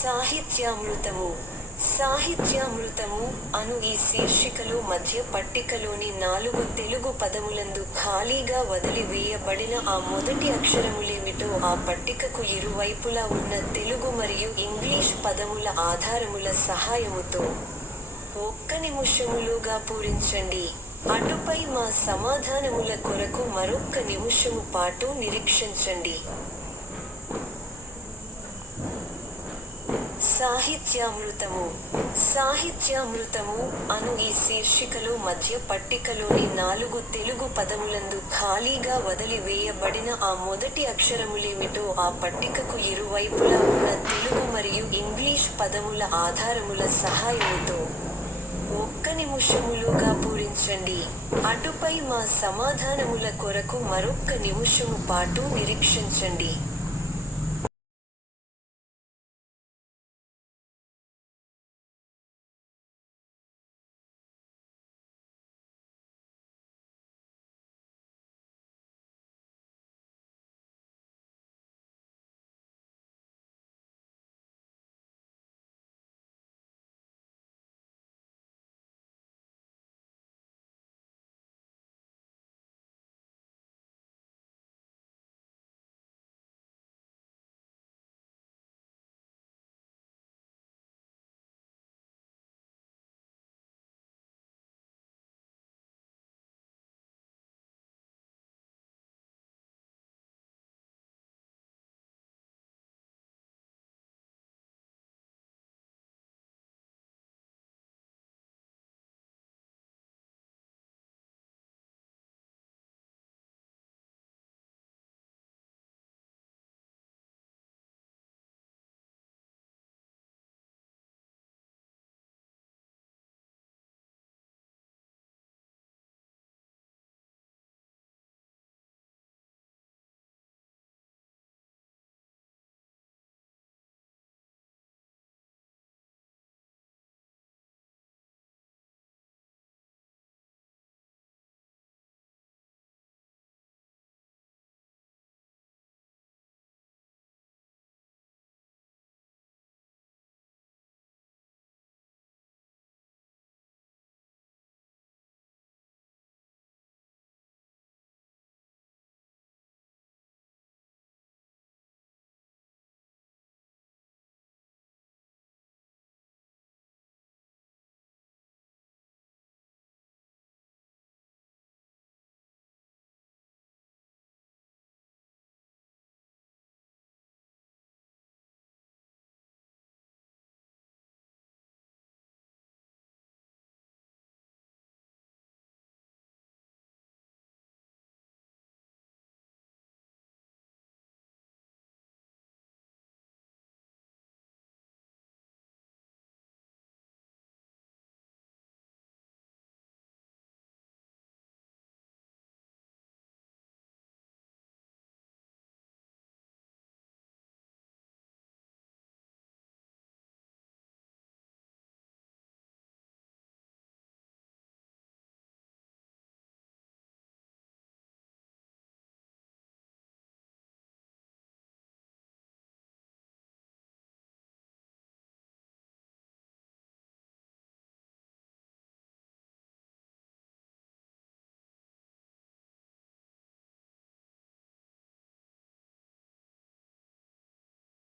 సాహిత్యామృతము. సాహిత్యామృతము అను ఈ శీర్షికలో మధ్య పట్టికలోని 4 తెలుగు పదములందు ఖాళీగా వదిలి వేయబడిన ఆ మొదటి అక్షరములేమిటో ఆ పట్టికకు ఇరువైపులా ఉన్న తెలుగు మరియు ఇంగ్లీష్ పదముల ఆధారముల సహాయముతో 1 నిమిషములోగా పూరించండి. అటుపై మా సమాధానముల కొరకు మరొక్క నిమిషము పాటు నిరీక్షించండి. సాహిత్యామృతము. సాహిత్యామృతము అను ఈ శీర్షికలో మధ్య పట్టికలోని 4 తెలుగు పదములందు ఖాళీగా వదిలి వేయబడిన ఆ మొదటి అక్షరములేమిటో ఆ పట్టికకు ఇరువైపులా ఉన్న తెలుగు మరియు ఇంగ్లీష్ పదముల ఆధారముల సహాయముతో 1 నిమిషములోగా పూరించండి. అటుపై మా సమాధానముల కొరకు మరొక్క నిమిషము పాటు నిరీక్షించండి.